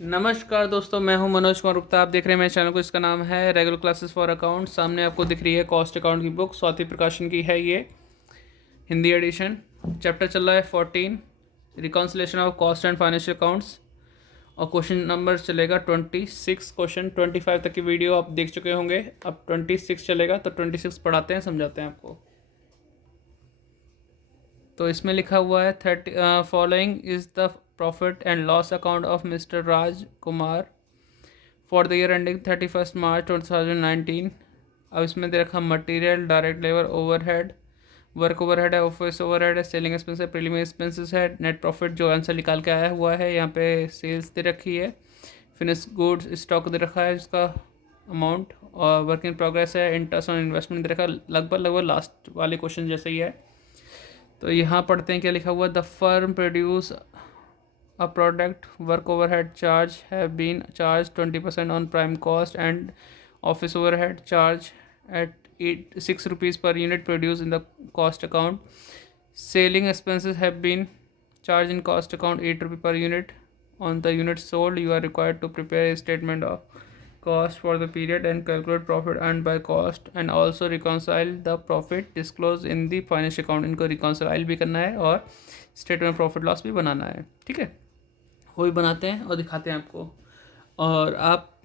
नमस्कार दोस्तों, मैं हूं मनोज कुमार गुप्ता। आप देख रहे हैं मेरे चैनल को। इसका नाम है रेगुलर क्लासेस फॉर अकाउंट। सामने आपको दिख रही है कॉस्ट अकाउंट की बुक, स्वाति प्रकाशन की है ये, हिंदी एडिशन। चैप्टर चल रहा है 14, reconciliation of cost and financial accounts, और क्वेश्चन नंबर चलेगा 26। क्वेश्चन 25 तक की वीडियो आप देख चुके होंगे, अब 26 चलेगा। तो 26 पढ़ाते हैं, समझाते हैं आपको। तो इसमें लिखा हुआ है 30 following is the profit and loss account of mister Raj Kumar for the year ending 31 मार्च 2019। अब इसमें दे रखा material, direct labour, overhead, work overhead है, ऑफिस ओवरहेड है, सेलिंग एक्सपेंस है, प्रीलिमिनरी एक्सपेंसेस है, नेट प्रॉफिट जो आंसर निकाल के आया हुआ है। यहाँ पे सेल्स दे रखी है, फिनिश गुड्स स्टॉक दे रखा है इसका अमाउंट, और वर्क इन प्रोग्रेस है, इंटरेस्ट ऑन इन्वेस्टमेंट दे रखा। लगभग लास्ट वाले क्वेश्चन जैसे ही है। तो यहाँ पढ़ते हैं क्या लिखा हुआ। The firm produce a product, work overhead charge have been charged 20% on prime cost and office overhead charge at 6 rupees per unit produced in the cost account. Selling expenses have been charged in cost account 8 rupee per unit. On the unit sold, you are required to prepare a statement of cost for the period and calculate profit earned by cost and also reconcile the profit disclosed in the financial account. इनको reconcile भी करना है और statement profit loss भी बनाना है। ठीक है, वही बनाते हैं और दिखाते हैं आपको। और आप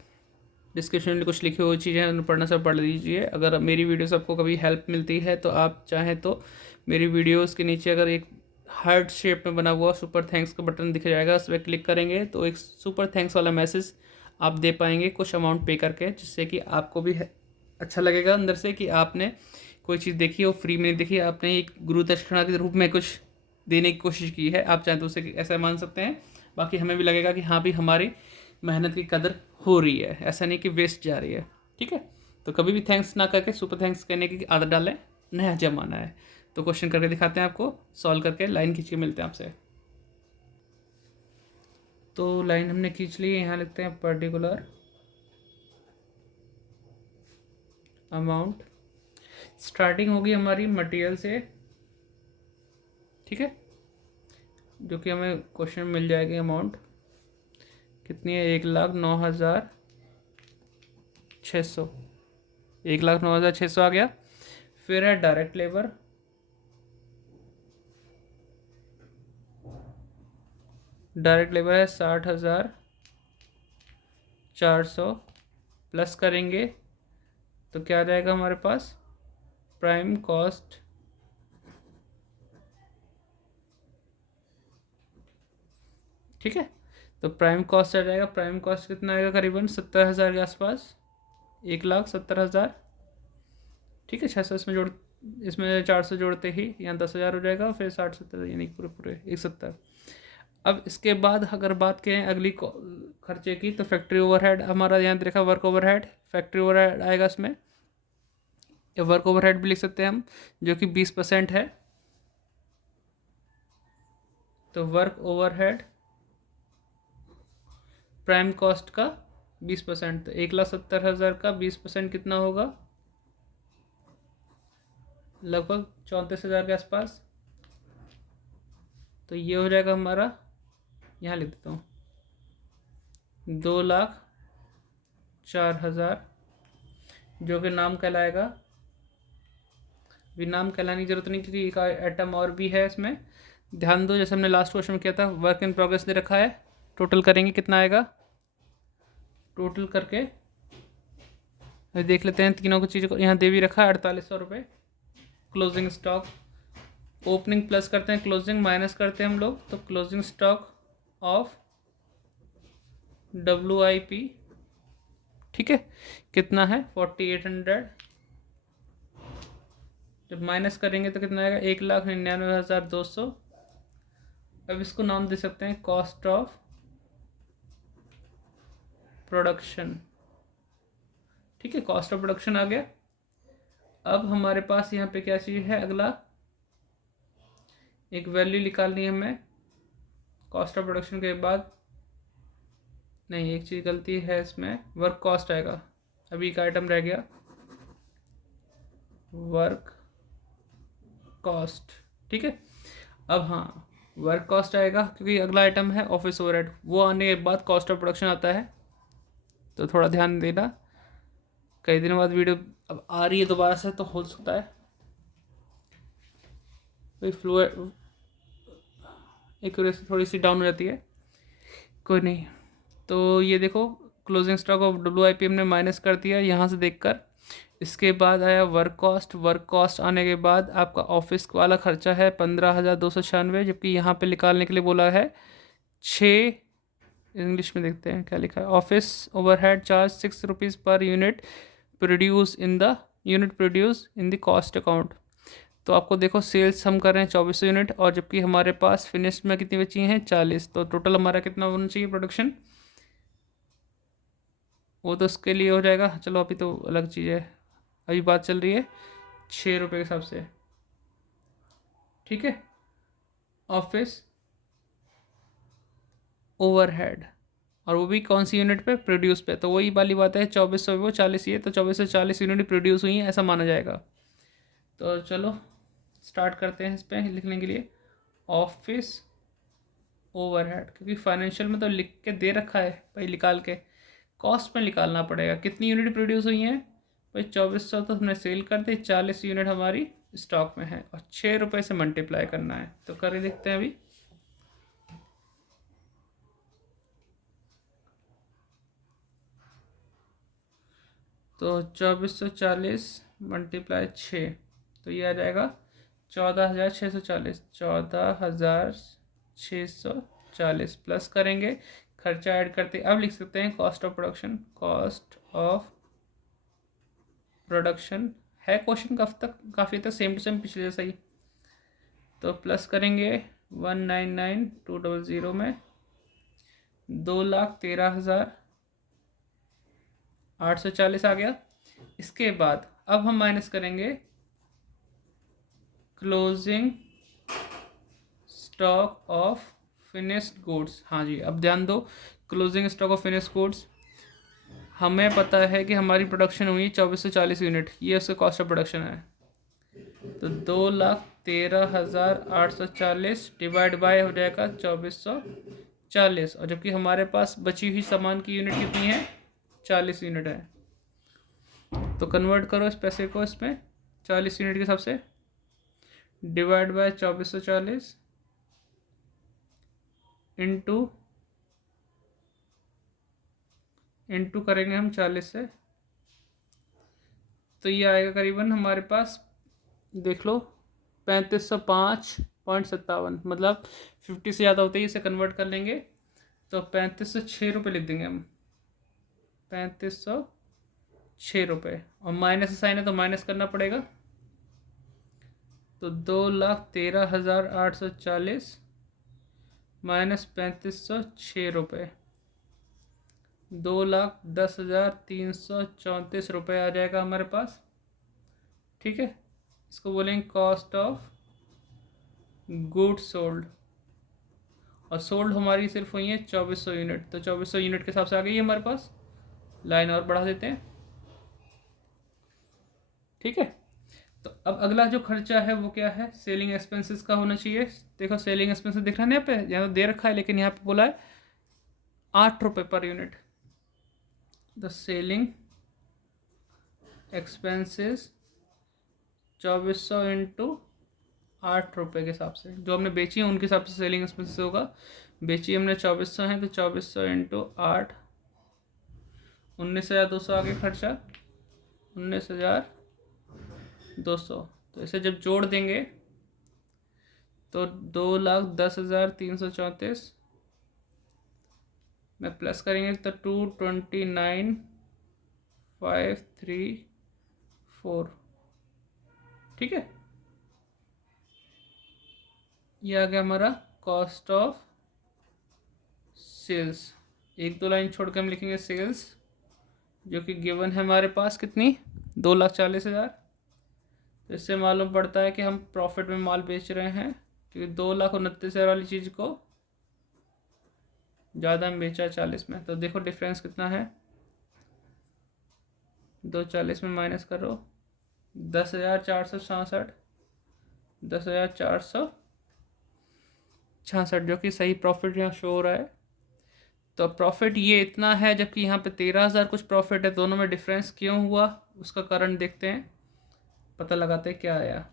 डिस्क्रिप्शन में कुछ लिखी हुई चीज़ें पढ़ना सब पढ़ लीजिए। अगर मेरी वीडियो से आपको कभी हेल्प मिलती है तो आप चाहें तो मेरी वीडियोस के नीचे अगर एक हार्ट शेप में बना हुआ सुपर थैंक्स का बटन दिख जाएगा, उस पर क्लिक करेंगे तो एक सुपर थैंक्स वाला मैसेज आप दे पाएंगे कुछ अमाउंट पे करके, जिससे कि आपको भी अच्छा लगेगा अंदर से कि आपने कोई चीज़ देखी हो, फ्री में नहीं देखी, आपने एक गुरु दक्षिणा के रूप में कुछ देने की कोशिश की है। आप चाहें तो उसे ऐसा मान सकते हैं। बाकी हमें भी लगेगा कि हाँ भी हमारी मेहनत की कदर हो रही है, ऐसा नहीं कि वेस्ट जा रही है। ठीक है, तो कभी भी थैंक्स ना करके सुपर थैंक्स कहने की आदत डालें, नया जमाना है। तो क्वेश्चन करके दिखाते हैं आपको, सॉल्व करके लाइन खींच के मिलते हैं आपसे। तो लाइन हमने खींच ली है, यहाँ लिखते हैं पर्टिकुलर अमाउंट। स्टार्टिंग होगी हमारी मटेरियल से, ठीक है, जो कि हमें क्वेश्चन में मिल जाएगी। अमाउंट कितनी है? 1,09,600। 1,09,600 आ गया। फिर है डायरेक्ट लेबर, डायरेक्ट लेबर है 60,400। प्लस करेंगे तो क्या आ जाएगा हमारे पास? प्राइम कॉस्ट, ठीक है। तो प्राइम कॉस्ट आ जाएगा। प्राइम कॉस्ट कितना आएगा? करीबन 70,000 के आसपास, 1,70,000। ठीक है, 600 इसमें 400 जोड़ते ही यहाँ 10,000 हो जाएगा, फिर 60-70 यानी पूरे पूरे 170। अब इसके बाद अगर बात करें अगली खर्चे की, तो फैक्ट्री ओवरहेड हमारा यहाँ देखा, वर्क ओवरहेड, फैक्ट्री ओवरहेड आएगा इसमें, या वर्क ओवरहेड भी लिख सकते हैं हम, जो कि 20% है। तो वर्क ओवरहेड प्राइम कॉस्ट का 20%, तो 1,70,000 का 20% कितना होगा? लगभग 34,000 के आसपास। तो ये हो जाएगा हमारा, यहाँ लिख देता हूँ, 2,04,000, जो कि नाम कहलाएगा। भी नाम कहलाने की जरूरत नहीं, क्योंकि एक आइटम और भी है इसमें। ध्यान दो, जैसे हमने लास्ट क्वेश्चन में किया था, वर्क इन प्रोग्रेस दे रखा है। टोटल करेंगे कितना आएगा? टोटल करके देख लेते हैं तीनों की चीज़ों को। यहाँ दे भी रखा है 4,800 रुपये। क्लोजिंग स्टॉक, ओपनिंग प्लस करते हैं, क्लोजिंग माइनस करते हैं हम लोग, तो क्लोजिंग स्टॉक ऑफ WIP, ठीक है, कितना है? 4,800। जब माइनस करेंगे तो कितना आएगा? 1,99,200। अब इसको नाम दे सकते हैं कॉस्ट ऑफ प्रोडक्शन, ठीक है, कॉस्ट ऑफ प्रोडक्शन आ गया। अब हमारे पास यहाँ पे क्या चीज़ है? अगला एक वैल्यू निकालनी है हमें कॉस्ट ऑफ प्रोडक्शन के बाद। नहीं, एक चीज़ गलती है इसमें, वर्क कॉस्ट आएगा। अभी एक आइटम रह गया, वर्क कॉस्ट, ठीक है। अब हाँ, वर्क कॉस्ट आएगा क्योंकि अगला आइटम है ऑफिस ओवरहेड, वो आने के बाद कॉस्ट ऑफ प्रोडक्शन आता है। तो थोड़ा ध्यान देना, कई दिनों बाद वीडियो अब आ रही है दोबारा से, तो हो सकता है कोई फ्लो एक्यूरेसी थोड़ी सी डाउन हो जाती है, कोई नहीं। तो ये देखो क्लोजिंग स्टॉक ऑफ WIP हमने माइनस कर दिया यहाँ से देखकर। इसके बाद आया वर्क कॉस्ट। वर्क कॉस्ट आने के बाद आपका ऑफिस वाला खर्चा है 15,296, जबकि यहाँ पे निकालने के लिए बोला है 6। इंग्लिश में देखते हैं क्या लिखा है। Office overhead charge 6 rupees per unit produce in the cost account. तो आपको देखो सेल्स हम कर रहे हैं 2400 यूनिट, और जबकि हमारे पास फिनिश्ड में कितनी बची हैं 40। तो टोटल हमारा कितना होना चाहिए प्रोडक्शन, वो तो उसके लिए हो जाएगा। चलो अभी तो अलग चीज़ है, अभी बात चल रही है 6 रुपये के हिसाब से, ठीक है। ऑफिस ओवरहेड, और वो भी कौन सी यूनिट पे, प्रोड्यूस पे। तो वही वाली बात है 2400 वो 40 ये, तो 2440 यूनिट प्रोड्यूस हुई हैं ऐसा माना जाएगा। तो चलो स्टार्ट करते हैं इस पर लिखने के लिए ऑफिस ओवरहेड, क्योंकि फाइनेंशियल में तो लिख के दे रखा है भाई, निकाल के कॉस्ट में निकालना पड़ेगा। कितनी यूनिट प्रोड्यूस हुई हैं भाई, 2400 तो हमने सेल कर दी, 40 यूनिट हमारी स्टॉक में है, और 6 रुपये से मल्टीप्लाई करना है। तो कर देखते हैं अभी। तो 2440 मल्टीप्लाई 6, तो ये आ जाएगा 14,640। 14,640 प्लस करेंगे, खर्चा ऐड करते अब लिख सकते हैं cost of production. Cost of production है क्वेश्चन काफ़ी तक सेम टू सेम पिछले जैसा ही। तो प्लस करेंगे 199,200 में 2,13,840 आ गया। इसके बाद अब हम माइनस करेंगे closing stock of finished goods. हाँ जी, अब ध्यान दो, closing stock of finished goods हमें पता है कि हमारी प्रोडक्शन हुई 2440 यूनिट, ये उसका कॉस्ट ऑफ प्रोडक्शन है। तो 2,13,840 डिवाइड बाय हो जाएगा 2440, और जबकि हमारे पास बची हुई सामान की यूनिट कितनी है, 40 यूनिट है। तो कन्वर्ट करो इस पैसे को इसमें 40 यूनिट के हिसाब से, डिवाइड बाय 2440 इंटू करेंगे हम 40 से। तो ये आएगा करीबन हमारे पास, देख लो 3505.57, मतलब 50 से ज़्यादा होते ही इसे कन्वर्ट कर लेंगे। तो 3506 लिख देंगे हम, 3506, और माइनस साइन है तो माइनस करना पड़ेगा। तो 2,13,840 माइनस 3506, 2,10,334 आ जाएगा हमारे पास, ठीक है। इसको बोलेंगे कॉस्ट ऑफ गुड सोल्ड, और सोल्ड हमारी सिर्फ हुई है 2400 यूनिट। तो 2400 यूनिट के हिसाब से आ गई है हमारे पास। लाइन और बढ़ा देते हैं, ठीक है। तो अब अगला जो खर्चा है वो क्या है, सेलिंग एक्सपेंसेस का होना चाहिए। देखो सेलिंग एक्सपेंसेस दिख रहा है यहाँ पे, यहाँ दे रखा है लेकिन यहाँ पे बोला है 8 रुपये per unit. The selling expenses 2400 into 8 रुपये के हिसाब से, जो हमने बेची है उनके हिसाब से सेलिंग एक्सपेंसेस होगा। बेची हमने 2400 है, तो 2400 इंटू 8, 19,200 आ गया खर्चा, 19,200। तो इसे जब जोड़ देंगे तो 2,10,334 में प्लस करेंगे तो 229,534, ठीक है। ये आ गया हमारा कॉस्ट ऑफ सेल्स। एक दो लाइन छोड़ के हम लिखेंगे सेल्स, जो कि गिवन है हमारे पास कितनी, 2,40,000। तो इससे मालूम पड़ता है कि हम प्रॉफिट में माल बेच रहे हैं, क्योंकि 2,29,000 वाली चीज़ को ज़्यादा में बेचा 40 में। तो देखो डिफरेंस कितना है, 240 में माइनस करो 10,467, 10,400, 66 जो कि सही प्रॉफिट यहाँ शो हो रहा है। तो प्रॉफिट ये इतना है जबकि यहाँ पे 13,000 कुछ प्रॉफिट है। दोनों में डिफरेंस क्यों हुआ उसका कारण देखते हैं, पता लगाते हैं क्या आया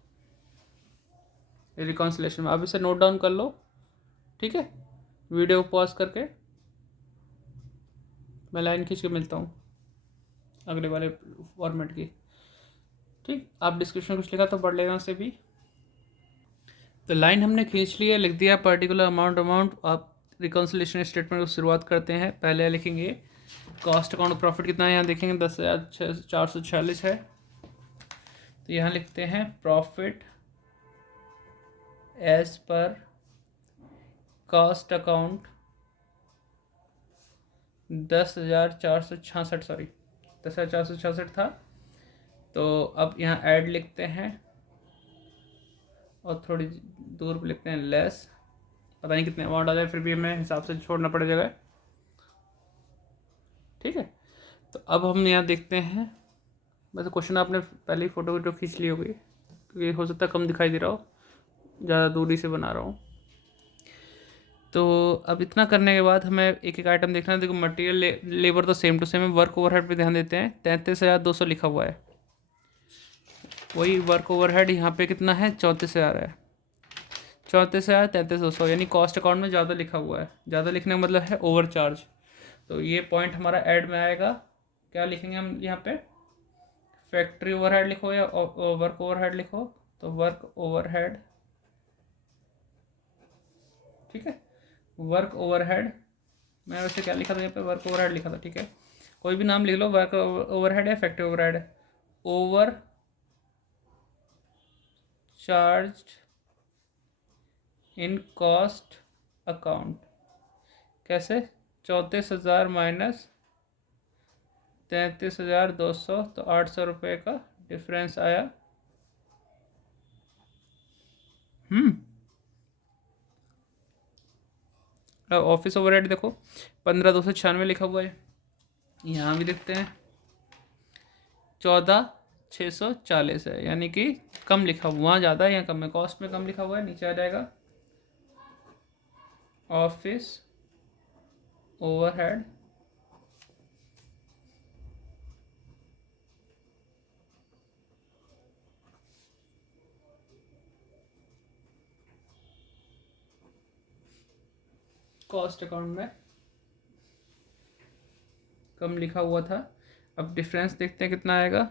रिकॉन्सिलेशन में। आप इसे नोट डाउन कर लो, ठीक है। वीडियो पॉज करके मैं लाइन खींच के मिलता हूँ अगले वाले फॉर्मेट की, ठीक। आप डिस्क्रिप्शन कुछ लिखा तो पढ़ लेगा उसे भी। तो लाइन हमने खींच ली है, लिख दिया पर्टिकुलर अमाउंट। आप रिकॉन्सिलेशन स्टेटमेंट की शुरुआत करते हैं। पहले लिखेंगे कॉस्ट अकाउंट प्रॉफिट कितना है, यहाँ देखेंगे 10,446 है। तो यहाँ लिखते हैं profit as per cost account 10,466, sorry 10,466 था। तो अब यहाँ ऐड लिखते हैं और थोड़ी दूर पर लिखते हैं लेस, पता नहीं कितने अमाउंट आ जाए, फिर भी हमें हिसाब से छोड़ना पड़ेगा, ठीक है। तो अब हम यहाँ देखते हैं, वैसे क्वेश्चन आपने पहले ही फोटो वीडियो खींच ली होगी क्योंकि हो सकता है कम दिखाई दे रहा हो, ज़्यादा दूरी से बना रहा हूँ। तो अब इतना करने के बाद हमें एक एक आइटम देखना है। देखो मटेरियल लेबर तो सेम टू सेम है। वर्क ओवरहेड पे ध्यान देते हैं, 33,200 लिखा हुआ है। वही वर्क ओवरहेड यहाँ पे कितना है, 34,000 है। 34,000 33,200, यानी कॉस्ट अकाउंट में ज़्यादा लिखा हुआ है। ज़्यादा लिखने का मतलब है ओवर चार्ज। तो ये पॉइंट हमारा ऐड में आएगा। क्या लिखेंगे हम यहाँ पे, फैक्ट्री ओवरहेड लिखो या वर्क ओवरहेड लिखो, तो वर्क ओवरहेड, ठीक है। वर्क ओवरहेड, मैं वैसे क्या लिखा था यहाँ पे, वर्क ओवरहेड लिखा था, ठीक है। कोई भी नाम लिख लो, वर्क ओवरहेड या factory overhead. Over charge in cost account, कैसे, 34,000 माइनस 33,200, तो 800 रुपये का डिफरेंस आया। ऑफिस ओवरहेड देखो 15,296 लिखा हुआ है। यहाँ भी देखते हैं 14,640 है, यानी कि कम लिखा हुआ, वहाँ ज़्यादा है यहाँ कम है। कॉस्ट में कम लिखा हुआ है, नीचे आ जाएगा ऑफिस ओवरहेड कॉस्ट अकाउंट में कम लिखा हुआ था। अब डिफरेंस देखते हैं कितना आएगा।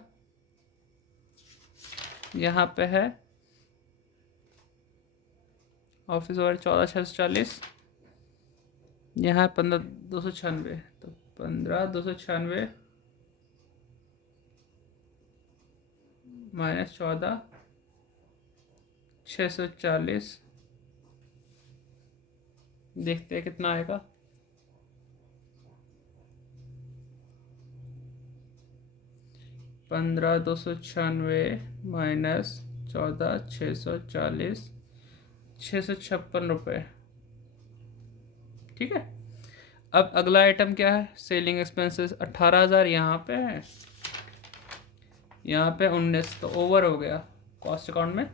यहाँ पे है ऑफिस ओवर 14,640, यहाँ 15,296, तो 15,296 माइनस 14,640, देखते हैं कितना आएगा। 15,296 माइनस 14,640, 656 रुपये, ठीक है। अब अगला आइटम क्या है, सेलिंग एक्सपेंसेस 18,000 यहाँ पे है, यहाँ पे 19, तो ओवर हो गया। कॉस्ट अकाउंट में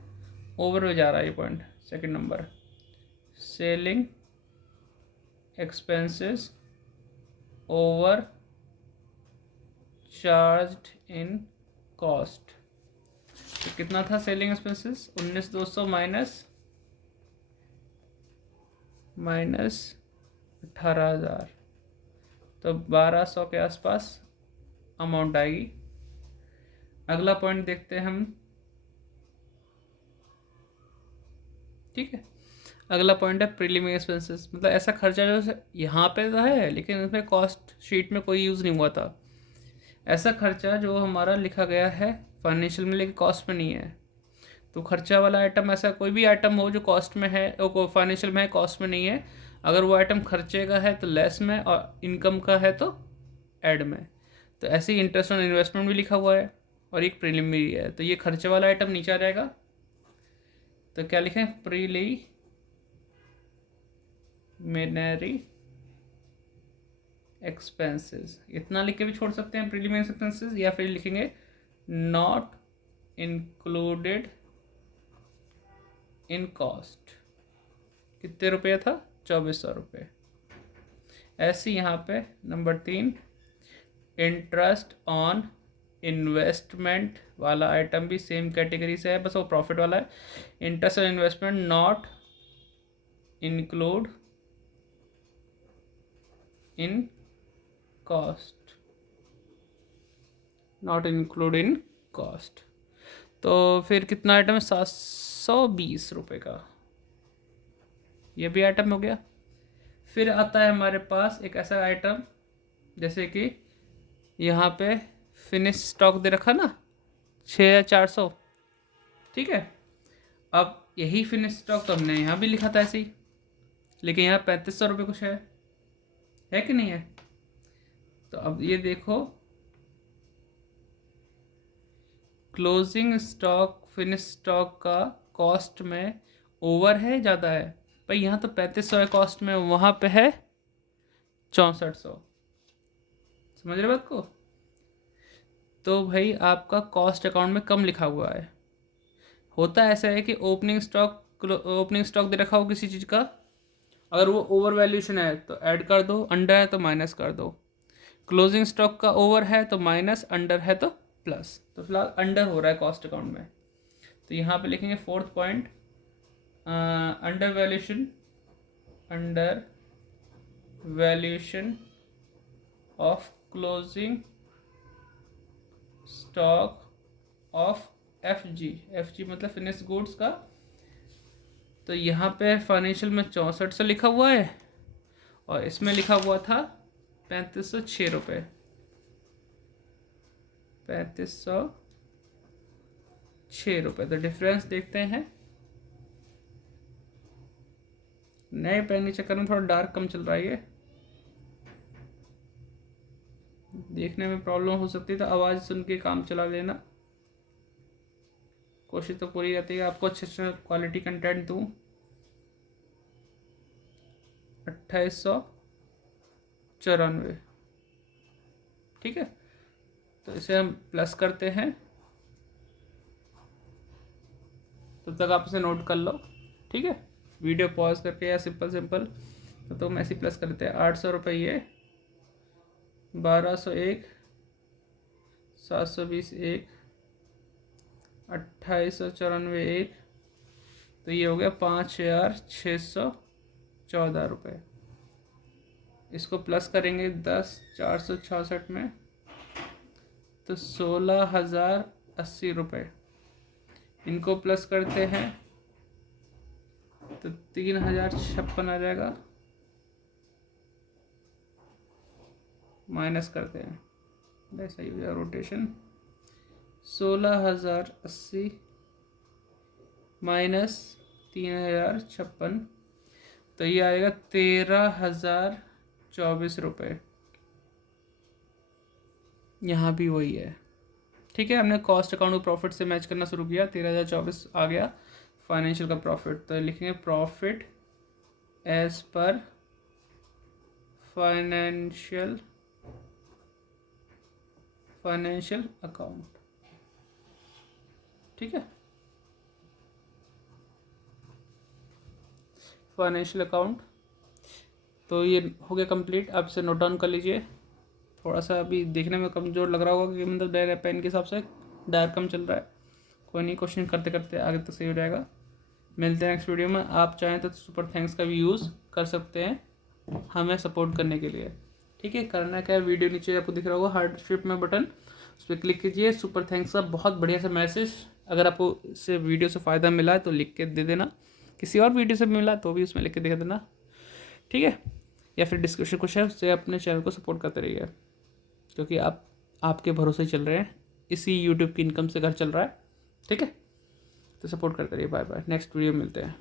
ओवर में जा रहा है ये point, second number. Selling expenses over charged in cost, तो कितना था सेलिंग एक्सपेंसेस, 19,200 माइनस 18,000, तो 1,200 के आसपास अमाउंट आएगी। अगला पॉइंट देखते हैं हम, ठीक है। अगला पॉइंट है प्रीलिमिनरी एक्सपेंसेस, मतलब ऐसा खर्चा जो यहाँ पे तो है लेकिन इसमें कॉस्ट शीट में कोई यूज़ नहीं हुआ था। ऐसा खर्चा जो हमारा लिखा गया है फाइनेंशियल में लेकिन कॉस्ट में नहीं है। तो खर्चा वाला आइटम, ऐसा कोई भी आइटम हो जो कॉस्ट में है, फाइनेंशियल में है, कॉस्ट में नहीं है, अगर वो आइटम खर्चे का है तो लेस में, और इनकम का है तो ऐड में। तो ऐसे ही इंटरेस्ट ऑन इन्वेस्टमेंट भी लिखा हुआ है और एक प्रीलिमिनरी है, तो ये खर्चे वाला आइटम नीचे आ जाएगा। तो क्या लिखें, प्रीलिमिनरी एक्सपेंसेस, इतना लिख के भी छोड़ सकते हैं प्रीलिमिनरी एक्सपेंसेस, या फिर लिखेंगे नॉट इंक्लूडेड इन कॉस्ट, कितने रुपये था? 2400 रुपये। ऐसे यहाँ पे नंबर 3 इंटरेस्ट ऑन इन्वेस्टमेंट वाला आइटम भी सेम कैटेगरी से है, बस वो प्रॉफिट वाला है। Interest on investment not include in cost, not include in cost. तो फिर कितना आइटम है? 720 रुपये का, ये भी आइटम हो गया। फिर आता है हमारे पास एक ऐसा आइटम जैसे कि यहाँ पे फिनिश स्टॉक दे रखा ना 6400, ठीक है। अब यही फिनिश स्टॉक तो हमने यहाँ भी लिखा था ऐसे ही, लेकिन यहाँ 3500 रुपये कुछ है कि नहीं है? तो अब ये देखो, क्लोजिंग स्टॉक फिनिश स्टॉक का कॉस्ट में ओवर है ज़्यादा है भाई, यहाँ तो 3500 है कॉस्ट में, वहाँ पे है 6400। समझ रहे बात को? तो भाई आपका कॉस्ट अकाउंट में कम लिखा हुआ है। होता ऐसा है कि ओपनिंग स्टॉक दे रखा हो किसी चीज़ का, अगर वो ओवर वैल्यूशन है तो ऐड कर दो, अंडर है तो माइनस कर दो। क्लोजिंग स्टॉक का ओवर है तो माइनस, अंडर है तो प्लस। तो फिलहाल अंडर हो रहा है कॉस्ट अकाउंट में, तो यहाँ पे लिखेंगे 4th point under valuation of closing stock of F G मतलब फिनिश गुड्स का। तो यहाँ पे फाइनेंशियल में 6400 लिखा हुआ है और इसमें लिखा हुआ था 3506 रुपये, 3506 रुपये। तो डिफरेंस देखते हैं। नए पेन के चक्कर में थोड़ा डार्क कम चल रहा है, ये देखने में प्रॉब्लम हो सकती है, तो आवाज़ सुन के काम चला लेना। कोशिश तो पूरी रहती है आपको अच्छे से क्वालिटी कंटेंट दूँ। 2894, ठीक है। तो इसे हम प्लस करते हैं, तब तक आप इसे नोट कर लो, ठीक है। वीडियो पॉज करके या सिंपल तो हम ऐसे प्लस करते हैं। 800 रुपये, 1201, 720 एक, 2894 एक, तो ये हो गया 5614 रुपये। इसको प्लस करेंगे 10,466 में तो 16,080 रुपये। इनको प्लस करते हैं तो 3,056 आ जाएगा, माइनस करते हैं, ऐसा ही हो जाएगा रोटेशन। 16,080 माइनस 3,056, तो ये आएगा 13,024 रुपये। यहाँ भी वही है, ठीक है। हमने कॉस्ट अकाउंट को प्रॉफिट से मैच करना शुरू किया, 13,024 आ गया फाइनेंशियल का प्रॉफिट। तो लिखेंगे profit as per financial account, ठीक है। फाइनेंशियल अकाउंट, तो ये हो गया कंप्लीट। आप इसे नोट डाउन कर लीजिए। थोड़ा सा अभी देखने में कमज़ोर लग रहा होगा क्योंकि मतलब डायरेक्ट पेन के हिसाब से डायरेक्ट कम चल रहा है। कोई नहीं, क्वेश्चन करते करते आगे तक सही हो जाएगा। मिलते हैं नेक्स्ट वीडियो में। आप चाहें तो सुपर थैंक्स का भी यूज़ कर सकते हैं हमें सपोर्ट करने के लिए, ठीक है। करना क्या है, वीडियो नीचे आपको दिख रहा होगा हार्डशिप में बटन, उस पर क्लिक कीजिए। सुपर थैंक्स का बहुत बढ़िया सा मैसेज, अगर आपको इससे वीडियो से फ़ायदा मिला है तो लिख के दे देना, किसी और वीडियो से मिला तो भी उसमें लिख के दे देना, ठीक है। या फिर डिस्क्रिप्शन कुछ है उससे अपने चैनल को सपोर्ट करते रहिए, क्योंकि आप आपके भरोसे चल रहे हैं, इसी यूट्यूब की इनकम से घर चल रहा है, ठीक है। तो सपोर्ट करते रहिए। बाय बाय, नेक्स्ट वीडियो मिलते हैं।